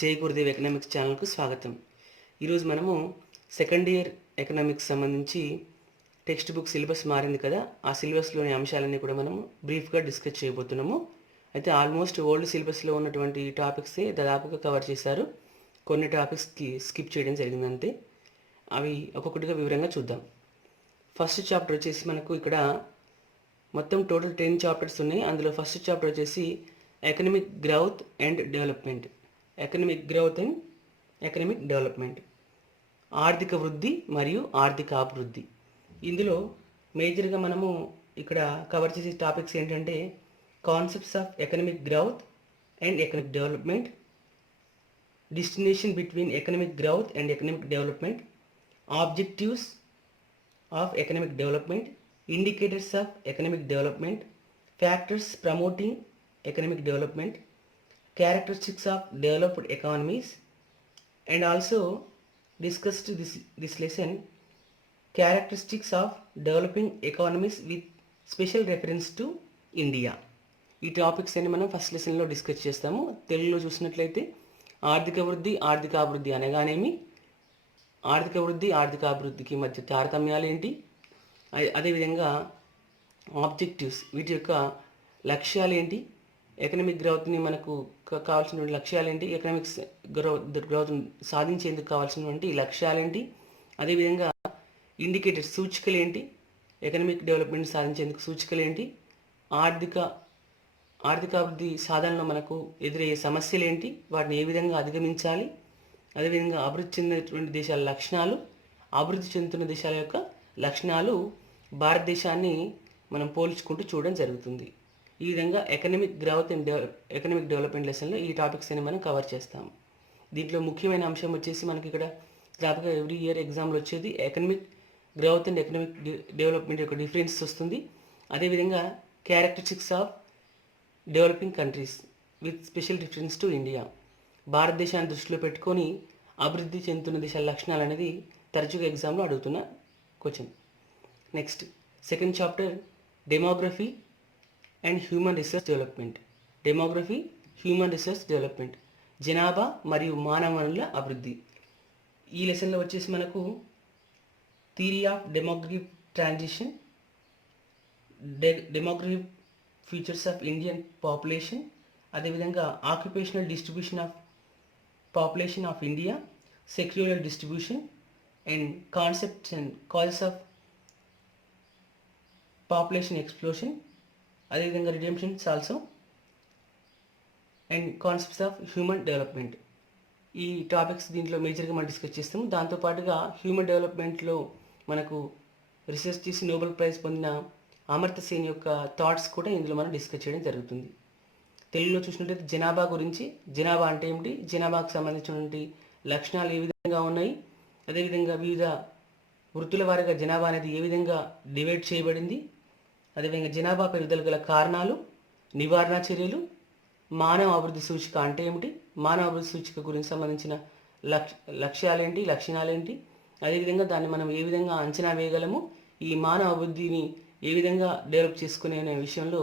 జై గురుదేవ్ ఎకనామిక్స్ ఛానల్కు స్వాగతం. ఈరోజు మనము సెకండ్ ఇయర్ ఎకనామిక్స్ సంబంధించి టెక్స్ట్ బుక్ సిలబస్ మారింది కదా, ఆ సిలబస్లోని అంశాలన్నీ కూడా మనము బ్రీఫ్గా డిస్కస్ చేయబోతున్నాము. అయితే ఆల్మోస్ట్ ఓల్డ్ సిలబస్లో ఉన్నటువంటి టాపిక్సే దాదాపుగా కవర్ చేశారు. కొన్ని టాపిక్స్కి స్కిప్ చేయడం జరిగిందంతే. అవి ఒక్కొక్కటిగా వివరంగా చూద్దాం. ఫస్ట్ చాప్టర్ వచ్చేసి మనకు ఇక్కడ మొత్తం టోటల్ 10 చాప్టర్స్ ఉన్నాయి. అందులో ఫస్ట్ చాప్టర్ వచ్చేసి economic growth and development. Economic development, ఆర్థిక వృద్ధి మరియు ఆర్థిక అభివృద్ధి. ఇందులో మేజర్గా మనము ఇక్కడ కవర్ చేసే టాపిక్స్ ఏంటంటే concepts of economic growth and economic development, destination between economic growth and economic development, objectives of economic development, indicators of economic development, factors promoting economic development, characteristics of developed economies, and also discussed this lesson characteristics of developing economies with special reference to India. ఈ topics అన్ని మనం first లెసన్లో discuss చేస్తాము. తెలుగులో చూసినట్లయితే ఆర్థిక వృద్ధి ఆర్థిక అభివృద్ధి అనగానేమి, ఆర్థిక వృద్ధి ఆర్థిక అభివృద్ధికి మధ్య తారతమ్యాలు ఏంటి, అదేవిధంగా ఆబ్జెక్టివ్స్ వీటి యొక్క లక్ష్యాలు ఏంటి, ఎకనమిక్ గ్రోత్ని మనకు కావాల్సినటువంటి లక్ష్యాలు ఏంటి, ఎకనామిక్స్ గ్రోత్ సాధించేందుకు కావాల్సినటువంటి లక్ష్యాలు ఏంటి, అదేవిధంగా ఇండికేటర్స్ సూచికలు ఏంటి, ఎకనమిక్ డెవలప్మెంట్ సాధించేందుకు సూచికలు ఏంటి, ఆర్థికాభివృద్ధి సాధనలో మనకు ఎదురయ్యే సమస్యలు ఏంటి, వాటిని ఏ విధంగా అధిగమించాలి, అదేవిధంగా అభివృద్ధి చెందినటువంటి దేశాల లక్షణాలు, అభివృద్ధి చెందుతున్న దేశాల యొక్క లక్షణాలు, భారతదేశాన్ని మనం పోల్చుకుంటూ చూడడం జరుగుతుంది. ఈ విధంగా economic growth and economic development లెసన్లో ఈ టాపిక్స్ అని మనం కవర్ చేస్తాము. దీంట్లో ముఖ్యమైన అంశం వచ్చేసి మనకి ఇక్కడ దాదాపుగా ఎవ్రీ ఇయర్ ఎగ్జామ్లో వచ్చేది economic growth and economic development యొక్క డిఫరెన్స్ వస్తుంది. అదేవిధంగా characteristics of developing countries with special difference to India, భారతదేశాన్ని దృష్టిలో పెట్టుకొని అభివృద్ధి చెందుతున్న దేశాల లక్షణాలు అనేది తరచుగా ఎగ్జామ్లో అడుగుతున్న question. Next second chapter demography and human resource development. Demography, human resource development, జనాభా మరియు మానవ వనరుల అభివృద్ధి. ఈ లెసన్లో వచ్చేసి మనకు theory of demographic transition, demographic features of Indian population, అదేవిధంగా occupational distribution of population of India, sectoral distribution and concepts and causes of population explosion, అదేవిధంగా redemptions also, and concepts of human development. ఈ topics దీంట్లో మేజర్గా మనం discuss చేస్తాము. దాంతోపాటుగా human డెవలప్మెంట్లో మనకు రీసెర్చ్ చేసి నోబెల్ ప్రైజ్ పొందిన అమర్త్య సేన్ యొక్క థాట్స్ కూడా ఇందులో మనం డిస్కస్ చేయడం జరుగుతుంది. తెలుగులో చూసినట్లయితే జనాభా గురించి, జనాభా అంటే ఏమిటి, జనాభాకు సంబంధించినటువంటి లక్షణాలు ఏ విధంగా ఉన్నాయి, అదేవిధంగా వివిధ వృత్తుల వారీగా జనాభా అనేది ఏ విధంగా డివైడ్ చేయబడింది, అదేవిధంగా జనాభా పెరుగుదల గల కారణాలు, నివారణ చర్యలు, మానవ అభివృద్ధి సూచిక అంటే ఏమిటి, మానవ అభివృద్ధి సూచిక గురించి సంబంధించిన లక్ష్యాలేంటి, లక్షణాలేంటి, అదేవిధంగా దాన్ని మనం ఏ విధంగా అంచనా వేయగలము, ఈ మానవ అభివృద్ధిని ఏ విధంగా డెవలప్ చేసుకునే అనే విషయంలో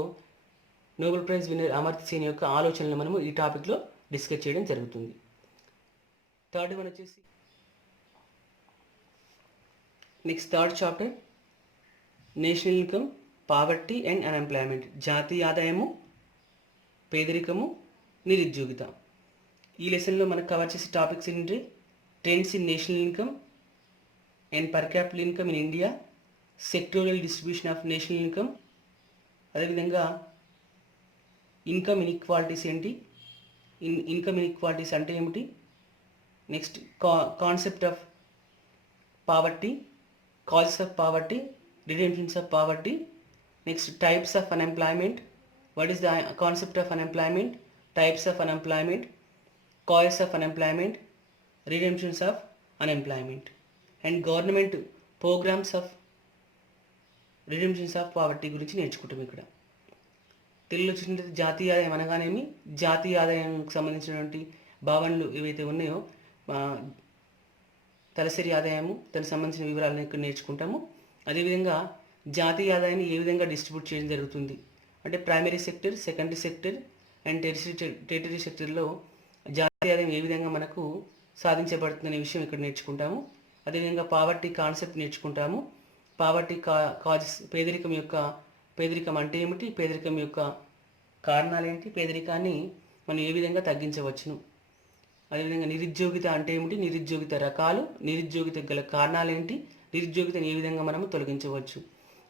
Nobel prize winner Amartya Sen యొక్క ఆలోచనలు మనము ఈ టాపిక్లో డిస్కస్ చేయడం జరుగుతుంది. థర్డ్ వన్ వచ్చేసి next third chapter national income, poverty and unemployment. జాతీయ ఆదాయము, పేదరికము, నిరుద్యోగిత. ఈ లెసన్లో మనకు కవర్ చేసే టాపిక్స్ ఏంటంటే trends in national income and per capital income in India, sectoral distribution of national income, అదేవిధంగా ఇన్కమ్ ఇన్ఈక్వాలిటీస్ ఏంటి, ఇన్కమ్ ఇన్ఈక్వాలిటీస్ అంటే ఏమిటి, next concept of poverty, causes of poverty, redemptions of poverty, next types of unemployment, what is the concept of unemployment, types of unemployment, causes of unemployment, redemptions of unemployment, and government programs of redemptions of poverty గురించి నేర్చుకుంటాం. ఇక్కడ తెలుగులో చూసినట్లయితే జాతీయ ఆదాయం అనగానేమి, జాతీయ ఆదాయానికి సంబంధించినటువంటి భావనలు ఏవైతే ఉన్నాయో, తలసరి ఆదాయము, దానికి సంబంధించిన వివరాలను ఇక్కడ నేర్చుకుంటాము. అదేవిధంగా జాతీయ ఆదాయాన్ని ఏ విధంగా డిస్ట్రిబ్యూట్ చేయడం జరుగుతుంది అంటే primary sector, secondary sector and territory సెక్టర్లో జాతీయ ఆదాయం ఏ విధంగా మనకు సాధించబడుతుందనే విషయం ఇక్కడ నేర్చుకుంటాము. అదేవిధంగా పావర్టీ కాన్సెప్ట్ నేర్చుకుంటాము. పావర్టీ కాజెస్, పేదరికం అంటే ఏమిటి, పేదరికం యొక్క కారణాలు ఏంటి, పేదరికాన్ని మనం ఏ విధంగా తగ్గించవచ్చును. అదేవిధంగా నిరుద్యోగిత అంటే ఏమిటి, నిరుద్యోగిత రకాలు, నిరుద్యోగిత గల కారణాలు ఏంటి, నిరుద్యోగితను ఏ విధంగా మనము తొలగించవచ్చు.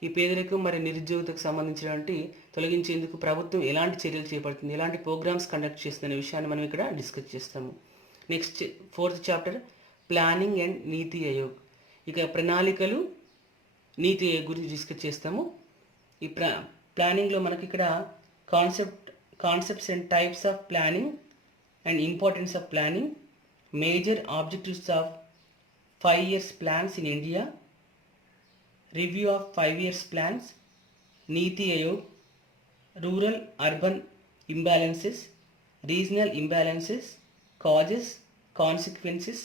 ఈ పేదరికం మరియు నిరుద్యోగితకు సంబంధించినటువంటి తొలగించేందుకు ప్రభుత్వం ఎలాంటి చర్యలు చేపడుతుంది, ఎలాంటి ప్రోగ్రామ్స్ కండక్ట్ చేస్తుందనే విషయాన్ని మనం ఇక్కడ డిస్కస్ చేస్తాము. Next 4th chapter planning and నీతి ఆయోగ్. ఇక ప్రణాళికలు, నీతి ఆయోగ్ గురించి డిస్కస్ చేస్తాము. ఈ ప్లానింగ్లో మనకి ఇక్కడ concepts and types of planning and importance of planning, major objectives of 5 years plans in India, review of 5 years plans, Niti Aayog, rural urban imbalances, regional imbalances, causes, consequences,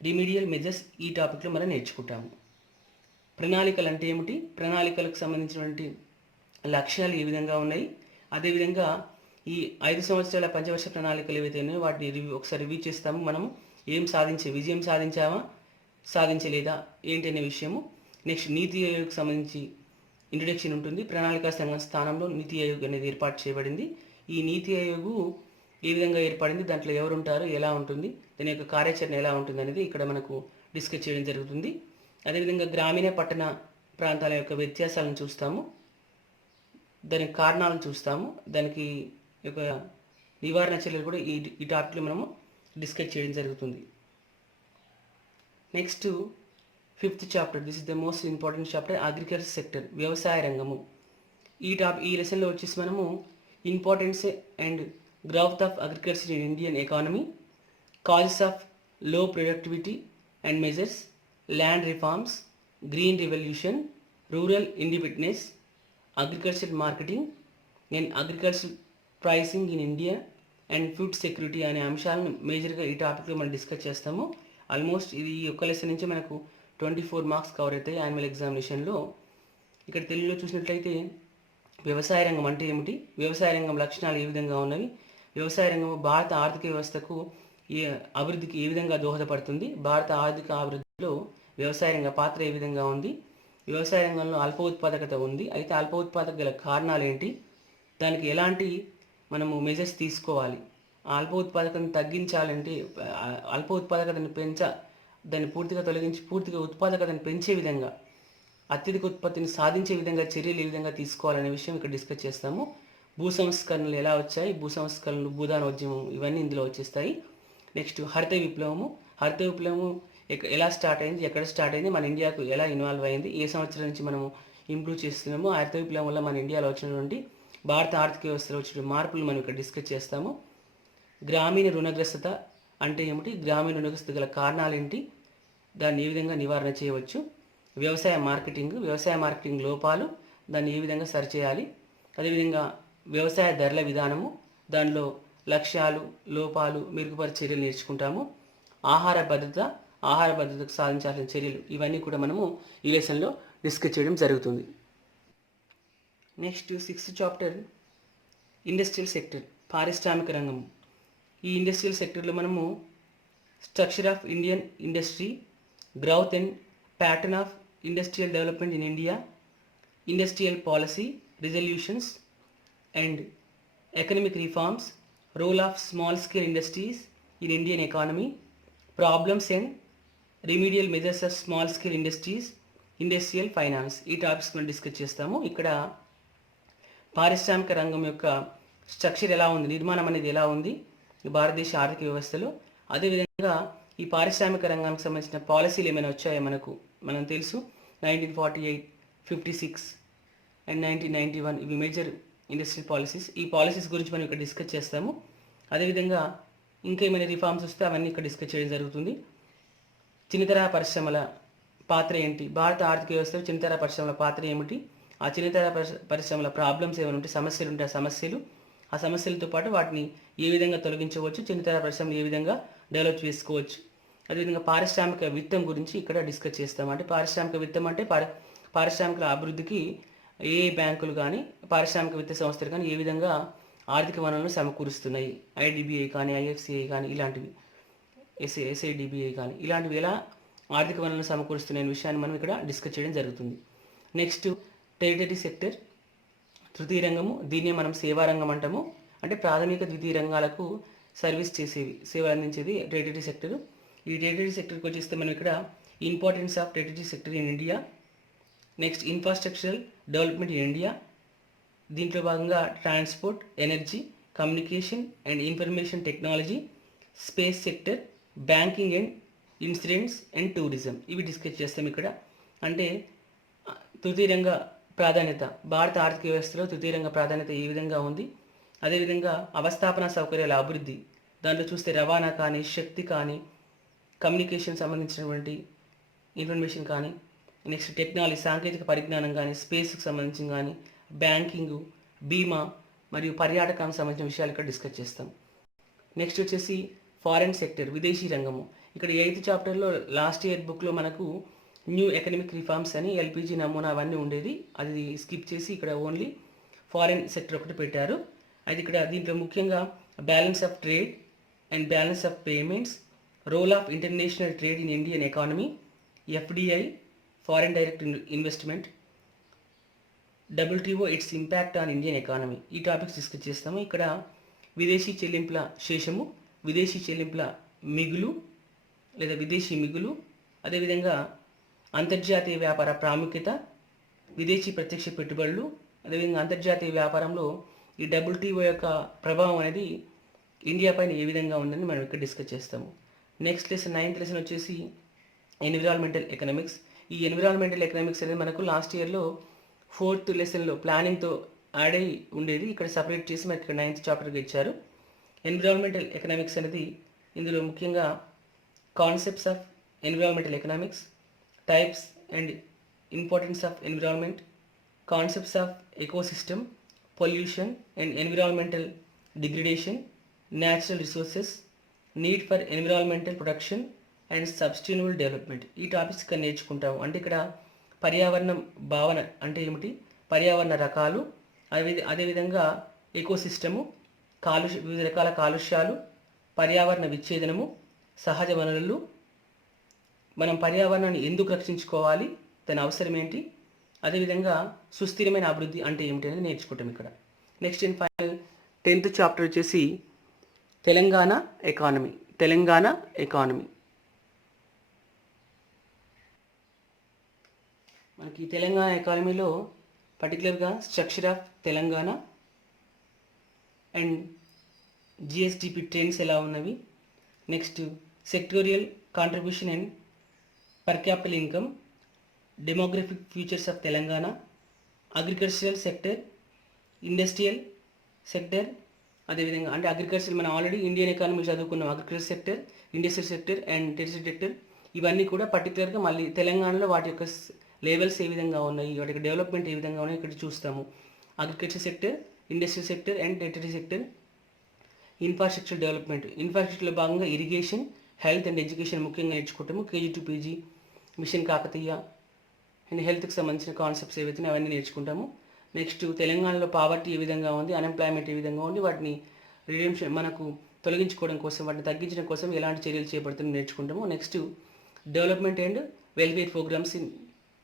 remedial measures ఈ టాపిక్లో మనం నేర్చుకుంటాము. ప్రణాళికలు అంటే ఏమిటి, ప్రణాళికలకు సంబంధించినటువంటి లక్ష్యాలు ఏ విధంగా ఉన్నాయి, అదేవిధంగా ఈ 5 సంవత్సరాల పంచవర్ష ప్రణాళికలు ఏవైతే ఉన్నాయో వాటిని ఒకసారి రివ్యూ చేస్తాము. మనము విజయం సాధించామా, సాధించలేదా ఏంటి అనే విషయము. నెక్స్ట్ నీతి ఆయోగ్కి సంబంధించి ఇంట్రొడక్షన్ ఉంటుంది. ప్రణాళికా సంఘం స్థానంలో నీతి ఆయోగ్ అనేది ఏర్పాటు చేయబడింది. ఈ నీతి ఆయోగ్ ఏ విధంగా ఏర్పడింది, దాంట్లో ఎవరు ఉంటారు, ఎలా ఉంటుంది, దాని యొక్క కార్యాచరణ ఎలా ఉంటుంది అనేది ఇక్కడ మనకు డిస్కస్ చేయడం జరుగుతుంది. అదేవిధంగా గ్రామీణ పట్టణ ప్రాంతాల యొక్క వ్యత్యాసాలను చూస్తాము, దానికి కారణాలను చూస్తాము, దానికి యొక్క నివారణ చర్యలు కూడా ఈ టాపిక్లో మనము డిస్కస్ చేయడం జరుగుతుంది. Next 5th chapter, this is the most important chapter, agriculture sector, వ్యవసాయ రంగము. ఈ లెసన్లో వచ్చేసి మనము importance and growth of agriculture in Indian economy, causes of low productivity and measures, land reforms, green revolution, rural independence, agriculture marketing and agriculture pricing in India and food security అనే అంశాలను మేజర్గా ఈ టాపిక్లో మనం డిస్కస్ చేస్తాము. Almost ఇది ఈ ఒక్క లెసన్ నుంచి మనకు 24 మార్క్స్ కవర్ అవుతాయి యాన్యువల్ ఎగ్జామినేషన్లో. ఇక్కడ తెలుగులో చూసినట్లయితే వ్యవసాయ రంగం అంటే ఏమిటి, వ్యవసాయ రంగం లక్షణాలు ఏ విధంగా ఉన్నవి, వ్యవసాయ రంగం భారత ఆర్థిక వ్యవస్థకు అభివృద్ధికి ఏ విధంగా దోహదపడుతుంది, భారత ఆర్థిక అభివృద్ధిలో వ్యవసాయ రంగ పాత్ర ఏ విధంగా ఉంది, వ్యవసాయ రంగంలో అల్ప ఉత్పాదకత ఉంది, అయితే అల్ప ఉత్పాదక గల కారణాలు ఏంటి, దానికి ఎలాంటి మనము మెజర్స్ తీసుకోవాలి, అల్ప ఉత్పాదకతను తగ్గించాలంటే అల్ప ఉత్పాదకతను దాన్ని పూర్తిగా తొలగించి పూర్తిగా ఉత్పాదకతను పెంచే విధంగా, అత్యధిక ఉత్పత్తిని సాధించే విధంగా చర్యలు ఏ విధంగా తీసుకోవాలనే విషయం ఇక్కడ డిస్కస్ చేస్తాము. భూ సంస్కరణలు ఎలా వచ్చాయి, భూ సంస్కరణలు, భూదానోద్యమం ఇవన్నీ ఇందులో వచ్చేస్తాయి. నెక్స్ట్ హరిత విప్లవము ఎలా స్టార్ట్ అయింది, ఎక్కడ స్టార్ట్ అయింది, మన ఇండియాకు ఎలా ఇన్వాల్వ్ అయింది, ఏ సంవత్సరం నుంచి మనము ఇంప్రూవ్ చేస్తున్నాము, హరిత విప్లవం వల్ల మన ఇండియాలో వచ్చినటువంటి భారత ఆర్థిక వ్యవస్థలో వచ్చిన మార్పులు మనం ఇక్కడ డిస్కస్ చేస్తాము. గ్రామీణ రుణగ్రస్తత అంటే ఏమిటి, గ్రామీణ రుణగ్రస్తత గల కారణాలు ఏంటి, దాన్ని ఏ విధంగా నివారణ చేయవచ్చు, వ్యవసాయ మార్కెటింగ్ లోపాలు, దాన్ని ఏ విధంగా సరిచేయాలి, అదేవిధంగా వ్యవసాయ ధరల విధానము, దానిలో లక్ష్యాలు, లోపాలు, మెరుగుపరిచే చర్యలు నేర్చుకుంటాము. ఆహార భద్రతకు సాధించాల్సిన చర్యలు, ఇవన్నీ కూడా మనము ఈ లెసన్లో డిస్కస్ చేయడం జరుగుతుంది. Next 6th chapter industrial sector, పారిశ్రామిక రంగం. ఈ ఇండస్ట్రియల్ సెక్టర్లో మనము structure of Indian industry, growth and pattern of industrial development in India, industrial policy resolutions and economic reforms, role of small scale industries in Indian economy, problems and remedial measures of small scale industries, industrial finance, ఈ topics మనం discuss చేస్తాము. ఇక్కడ పారిశ్రామిక రంగం యొక్క structure ఎలా ఉంది, నిర్మాణం అనేది ఎలా ఉంది భారతదేశ ఆర్థిక వ్యవస్థలో, అదేవిధంగా ఈ పారిశ్రామిక రంగానికి సంబంధించిన పాలసీలు ఏమైనా వచ్చాయో మనం తెలుసు. 1948, 56 అండ్ 1991 ఇవి మేజర్ ఇండస్ట్రియల్ పాలసీస్. ఈ పాలసీస్ గురించి మనం ఇక్కడ డిస్కస్ చేస్తాము. అదేవిధంగా ఇంకా ఏమైనా రిఫార్మ్స్ వస్తే అవన్నీ ఇక్కడ డిస్కస్ చేయడం జరుగుతుంది. చిన్న తరహా పరిశ్రమల పాత్ర ఏంటి, భారత ఆర్థిక వ్యవస్థలో చిన్న తరహా పరిశ్రమల పాత్ర ఏమిటి, ఆ చిన్న తరహా పరిశ్రమల ప్రాబ్లమ్స్ ఏమైనా ఉంటే, సమస్యలు ఉంటే ఆ సమస్యలతో పాటు వాటిని ఏ విధంగా తొలగించవచ్చు, చిన్న తరహా పరిశ్రమలు ఏ విధంగా డెవలప్ చేసుకోవచ్చు. అదేవిధంగా పారిశ్రామిక విత్తం గురించి ఇక్కడ డిస్కస్ చేస్తాం. అంటే పారిశ్రామిక విత్తం అంటే పారిశ్రామిక అభివృద్ధికి ఏ బ్యాంకులు కానీ పారిశ్రామిక విత్త సంస్థలు కానీ ఏ విధంగా ఆర్థిక వనరులను సమకూరుస్తున్నాయి. ఐడిబిఐ కానీ, ఐఎఫ్సిఐ కానీ ఇలాంటివి, ఎస్ఐడిబిఐ కానీ ఇలాంటివి ఎలా ఆర్థిక వనరులను సమకూరుస్తున్న విషయాన్ని మనం ఇక్కడ డిస్కస్ చేయడం జరుగుతుంది. నెక్స్ట్ టెరిటరీ సెక్టర్, తృతీయ రంగము. దీన్నే మనం సేవా రంగం అంటాము. అంటే ప్రాథమిక ద్వితీయ రంగాలకు సర్వీస్ చేసేవి, సేవలు అందించేది టెరిటరీ సెక్టర్. ఈ టెరిటరీ సెక్టర్కి వచ్చేస్తే మనం ఇక్కడ importance of territory sector in India, next infrastructural development in India. దీంట్లో భాగంగా transport, energy, communication and information technology, space sector, banking and insurance and tourism, ఇవి డిస్కస్ చేస్తాం ఇక్కడ. అంటే తృతీయ రంగ ప్రాధాన్యత, భారత ఆర్థిక వ్యవస్థలో తృతీయ రంగ ప్రాధాన్యత ఏ విధంగా ఉంది, అదేవిధంగా అవస్థాపన సౌకర్యాల అభివృద్ధి, దాంట్లో చూస్తే రవాణా కానీ, శక్తి కానీ, కమ్యూనికేషన్ సంబంధించినటువంటి ఇన్ఫర్మేషన్ కానీ, నెక్స్ట్ టెక్నాలజీ సాంకేతిక పరిజ్ఞానం కానీ, స్పేస్కి సంబంధించి కానీ, బ్యాంకింగ్, బీమా మరియు పర్యాటకానికి సంబంధించిన విషయాలు ఇక్కడ డిస్కస్ చేస్తాం. నెక్స్ట్ వచ్చేసి ఫారెన్ సెక్టర్, విదేశీ రంగము. ఇక్కడ 8th చాప్టర్లో లాస్ట్ ఇయర్ బుక్లో మనకు న్యూ ఎకనమిక్ రిఫార్మ్స్ అని ఎల్పిజి నమూనా అవన్నీ ఉండేది, అది స్కిప్ చేసి ఇక్కడ ఓన్లీ ఫారెన్ సెక్టర్ ఒకటి పెట్టారు. అది ఇక్కడ దీంట్లో ముఖ్యంగా balance of trade and balance of payments, role of international trade in Indian economy, FDI foreign direct investment, WTO its impact on Indian economy, ఈ టాపిక్స్ డిస్కస్ చేస్తాము. ఇక్కడ విదేశీ చెల్లింపుల శేషము, విదేశీ చెల్లింపుల మిగులు లేదా విదేశీ మిగులు, అదేవిధంగా అంతర్జాతీయ వ్యాపార ప్రాముఖ్యత, విదేశీ ప్రత్యక్ష పెట్టుబడులు, అదేవిధంగా అంతర్జాతీయ వ్యాపారంలో ఈ WTO యొక్క ప్రభావం అనేది ఇండియా పైన ఏ విధంగా ఉందని మనం ఇక్కడ డిస్కస్ చేస్తాము. నెక్స్ట్ లెసన్ 9th లెసన్ వచ్చేసి ఎన్విరాన్మెంటల్ ఎకనామిక్స్. ఈ ఎన్విరాన్మెంటల్ ఎకనామిక్స్ అనేది మనకు లాస్ట్ ఇయర్లో 4th లెసన్లో ప్లానింగ్తో యాడ్ అయి ఉండేది, ఇక్కడ సపరేట్ చేసి మనకి ఇక్కడ 9th చాప్టర్గా ఇచ్చారు. ఎన్విరాన్మెంటల్ ఎకనామిక్స్ అనేది ఇందులో ముఖ్యంగా concepts of environmental economics, types and importance of environment, concepts of ecosystem, pollution and environmental degradation, natural resources, need for environmental protection and sustainable development, ఈ టాపిక్స్ ఇక్కడ నేర్చుకుంటాము. అంటే ఇక్కడ పర్యావరణం భావన అంటే ఏమిటి, పర్యావరణ రకాలు, అదేవిధంగా ఎకోసిస్టము, వివిధ రకాల కాలుష్యాలు, పర్యావరణ విచ్ఛేదనము, సహజ వనరులు, మనం పర్యావరణాన్ని ఎందుకు రక్షించుకోవాలి, దాని అవసరం ఏంటి, అదేవిధంగా సుస్థిరమైన అభివృద్ధి అంటే ఏమిటి అనేది నేర్చుకుంటాం ఇక్కడ. Next and final 10th chapter వచ్చేసి తెలంగాణ ఎకానమీ. తెలంగాణ ఎకానమీ మనకి తెలంగాణ ఎకానమీలో పర్టికులర్గా structure of Telangana and GSDP trends ఎలా ఉన్నవి, next sectorial contribution and per capital income, demographic features of Telangana, agricultural sector, industrial sector, అదేవిధంగా అంటే అగ్రికల్చర్ మనం ఆల్రెడీ ఇండియన్ ఎకానమీ చదువుకున్నాం, agriculture sector, industrial sector and territory sector, ఇవన్నీ కూడా పర్టికులర్గా మళ్ళీ తెలంగాణలో వాటి యొక్క లెవెల్స్ ఏ విధంగా ఉన్నాయి, వాటి యొక్క డెవలప్మెంట్ ఏ విధంగా ఉన్నాయి ఇక్కడ చూస్తాము. Agriculture sector, industrial sector and territory sector, infrastructure development, ఇన్ఫ్రాస్ట్రక్చర్లో భాగంగా ఇరిగేషన్, హెల్త్ అండ్ ఎడ్యుకేషన్ ముఖ్యంగా నేర్చుకుంటాము. KG to PG, mission Kakatiya and హెల్త్కి సంబంధించిన కాన్సెప్ట్స్ ఏవైతే అవన్నీ నేర్చుకుంటాము. నెక్స్ట్ తెలంగాణలో పావర్టీ ఏ విధంగా ఉంది, అన్ఎంప్లాయ్మెంట్ ఏ విధంగా ఉంది, వాటిని రిడెంప్షన్ మనకు తొలగించుకోవడం కోసం, వాటిని తగ్గించడం కోసం ఎలాంటి చర్యలు చేపడుతుందో నేర్చుకుంటాము. Next development and welfare programmes in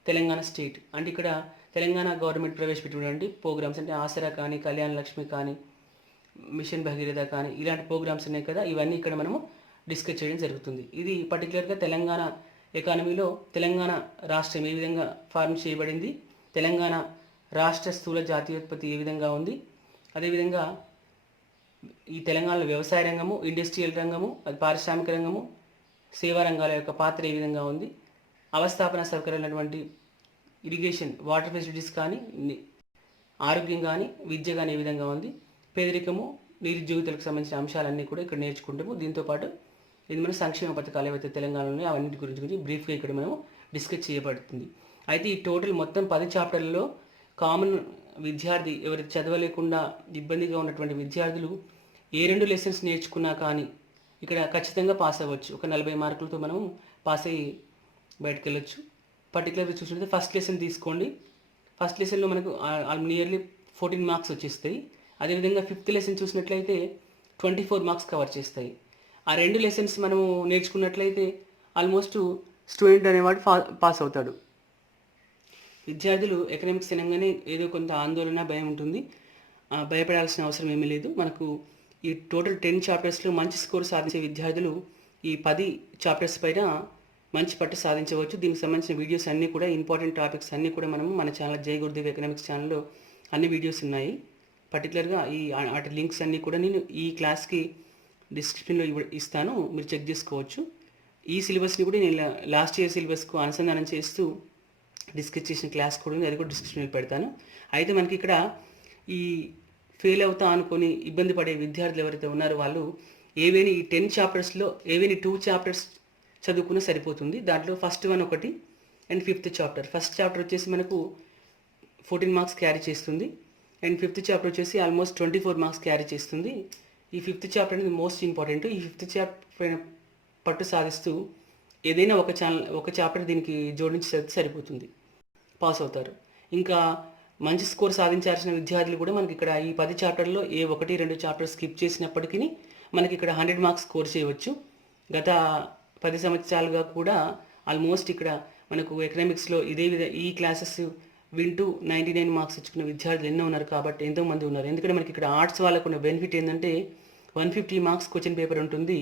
Telangana state, అంటే ఇక్కడ తెలంగాణ గవర్నమెంట్ ప్రవేశపెట్టినటువంటి ప్రోగ్రామ్స్ అంటే ఆసరా కానీ, కళ్యాణ లక్ష్మి కానీ, మిషన్ భగీరథ కానీ ఇలాంటి ప్రోగ్రామ్స్ ఉన్నాయి కదా, ఇవన్నీ ఇక్కడ మనము డిస్కస్ చేయడం జరుగుతుంది. ఇది పర్టికులర్గా తెలంగాణ ఎకానమీలో తెలంగాణ రాష్ట్రం ఏ విధంగా ఫార్మ్ చేయబడింది, తెలంగాణ రాష్ట్ర స్థూల జాతీయోత్పత్తి ఏ విధంగా ఉంది, అదేవిధంగా ఈ తెలంగాణలో వ్యవసాయ రంగము, ఇండస్ట్రియల్ రంగము, అది పారిశ్రామిక రంగము, సేవా రంగాల యొక్క పాత్ర ఏ విధంగా ఉంది, అవస్థాపన సౌకర్యాలైనటువంటి ఇరిగేషన్, వాటర్ ఫెసిలిటీస్ కానీ, ఆరోగ్యం కానీ, విద్య కానీ ఏ విధంగా ఉంది, పేదరికము, నిరుద్యోగితులకు సంబంధించిన అంశాలన్నీ కూడా ఇక్కడ నేర్చుకుంటాము. దీంతోపాటు ఇది మన సంక్షేమ పథకాలు ఏవైతే తెలంగాణలో ఉన్నాయో అవన్నిటి గురించి బ్రీఫ్గా ఇక్కడ మనం డిస్కస్ చేయబడుతుంది. అయితే ఈ టోటల్ మొత్తం 10 చాప్టర్లలో కామన్ విద్యార్థి ఎవరైతే చదవలేకుండా ఇబ్బందిగా ఉన్నటువంటి విద్యార్థులు ఏ 2 లెసన్స్ నేర్చుకున్నా కానీ ఇక్కడ ఖచ్చితంగా పాస్ అవ్వచ్చు. ఒక 40 మార్కులతో మనం పాస్ అయ్యి బయటకు వెళ్ళొచ్చు. పర్టికులర్గా చూసినట్లయితే ఫస్ట్ లెసన్ తీసుకోండి. ఫస్ట్ లెసన్లో మనకు నియర్లీ 14 మార్క్స్ వచ్చేస్తాయి. అదేవిధంగా 5th లెసన్ చూసినట్లయితే 24 మార్క్స్ కవర్ చేస్తాయి. ఆ 2 లెసన్స్ మనము నేర్చుకున్నట్లయితే ఆల్మోస్ట్ స్టూడెంట్ అనేవాడు పాస్ అవుతాడు. విద్యార్థులు ఎకనామిక్స్ అనగానే ఏదో కొంత ఆందోళన, భయం ఉంటుంది. భయపడాల్సిన అవసరం ఏమీ లేదు. మనకు ఈ టోటల్ 10 చాప్టర్స్లో మంచి స్కోర్ సాధించే విద్యార్థులు ఈ 10 చాప్టర్స్ పైన మంచి పట్టు సాధించవచ్చు. దీనికి సంబంధించిన వీడియోస్ అన్నీ కూడా, ఇంపార్టెంట్ టాపిక్స్ అన్నీ కూడా మనము మన ఛానల్ జై గురుదేవ్ ఎకనామిక్స్ ఛానల్లో అన్ని వీడియోస్ ఉన్నాయి. పర్టికులర్గా వాటి లింక్స్ అన్నీ కూడా నేను ఈ క్లాస్కి డిస్క్రిప్షన్లో ఇస్తాను, మీరు చెక్ చేసుకోవచ్చు. ఈ సిలబస్ని కూడా నేను లాస్ట్ ఇయర్ సిలబస్కు అనుసంధానం చేస్తూ డిస్కస్ చేసిన క్లాస్ కూడా ఉంది, అది కూడా డిస్క్రిప్షన్లో పెడతాను. అయితే మనకి ఇక్కడ ఈ ఫెయిల్ అవుతా అనుకొని ఇబ్బంది పడే విద్యార్థులు ఎవరైతే ఉన్నారో వాళ్ళు ఏవైనా ఈ 10 చాప్టర్స్లో ఏవైనా 2 చాప్టర్స్ చదువుకున్నా సరిపోతుంది. దాంట్లో ఫస్ట్ వన్ ఒకటి and 5th chapter. First chapter వచ్చేసి మనకు 14 మార్క్స్ క్యారీ చేస్తుంది అండ్ 5th చాప్టర్ వచ్చేసి ఆల్మోస్ట్ 24 మార్క్స్ క్యారీ చేస్తుంది. ఈ 5th చాప్టర్ అనేది మోస్ట్ ఇంపార్టెంట్. ఈ 5th చాప్టర్ పైన పట్టు సాధిస్తూ ఏదైనా ఒక చాప్టర్ దీనికి జోడించి చదివితే సరిపోతుంది, పాస్ అవుతారు. ఇంకా మంచి స్కోర్ సాధించాల్సిన విద్యార్థులు కూడా మనకి ఇక్కడ ఈ 10 చాప్టర్లో ఏ 1-2 చాప్టర్ స్కిప్ చేసినప్పటికీ మనకి ఇక్కడ 100 మార్క్స్ స్కోర్ చేయవచ్చు. గత 10 సంవత్సరాలుగా కూడా ఆల్మోస్ట్ ఇక్కడ మనకు ఎకనామిక్స్లో ఈ క్లాసెస్ వింటూ 99 మార్క్స్ ఇచ్చుకున్న విద్యార్థులు ఎన్నో ఉన్నారు, కాబట్టి ఎంతోమంది ఉన్నారు. ఎందుకంటే మనకి ఇక్కడ ఆర్ట్స్ వాళ్ళకు ఉన్న బెనిఫిట్ ఏంటంటే 150 మార్క్స్ క్వశ్చన్ పేపర్ ఉంటుంది,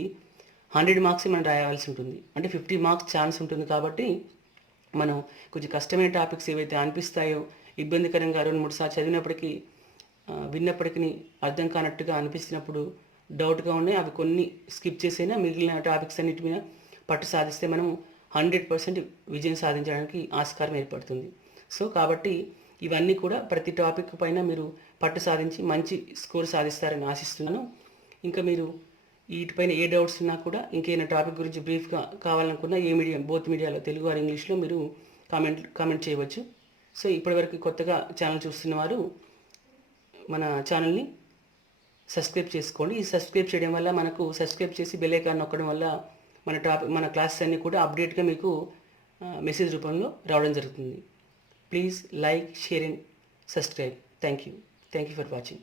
100 మార్క్స్ మనం రాయాల్సి ఉంటుంది, అంటే 50 మార్క్స్ ఛాన్స్ ఉంటుంది. కాబట్టి మనం కొంచెం కష్టమైన టాపిక్స్ ఏవైతే అనిపిస్తాయో, ఇబ్బందికరంగా 2-3 సార్లు చదివినప్పటికీ విన్నప్పటికీ అర్థం కానట్టుగా అనిపిస్తున్నప్పుడు, డౌట్గా ఉన్నాయి, అవి కొన్ని స్కిప్ చేసైనా మిగిలిన టాపిక్స్ అన్నిటి మీద పట్టు సాధిస్తే మనం 100% విజయం సాధించడానికి ఆస్కారం ఏర్పడుతుంది. సో కాబట్టి ఇవన్నీ కూడా ప్రతి టాపిక్ పైన మీరు పట్టు సాధించి మంచి స్కోర్ సాధిస్తారని ఆశిస్తున్నాను. ఇంకా మీరు వీటిపైన ఏ డౌట్స్ ఉన్నా కూడా, ఇంకేమైనా టాపిక్ గురించి బ్రీఫ్గా కావాలనుకున్నా ఏ మీడియం, బోత్ మీడియాలో తెలుగు ఆర్ ఇంగ్లీష్లో మీరు కామెంట్ చేయవచ్చు. సో ఇప్పటివరకు కొత్తగా ఛానల్ చూస్తున్న వారు మన ఛానల్ని సబ్స్క్రైబ్ చేసుకోండి. ఈ సబ్స్క్రైబ్ చేయడం వల్ల, మనకు సబ్స్క్రైబ్ చేసి బెల్ ఐకాన్ నొక్కడం వల్ల మన క్లాసెస్ అన్నీ కూడా అప్డేట్గా మీకు మెసేజ్ రూపంలో రావడం జరుగుతుంది. Please like, share and subscribe. Thank you for watching.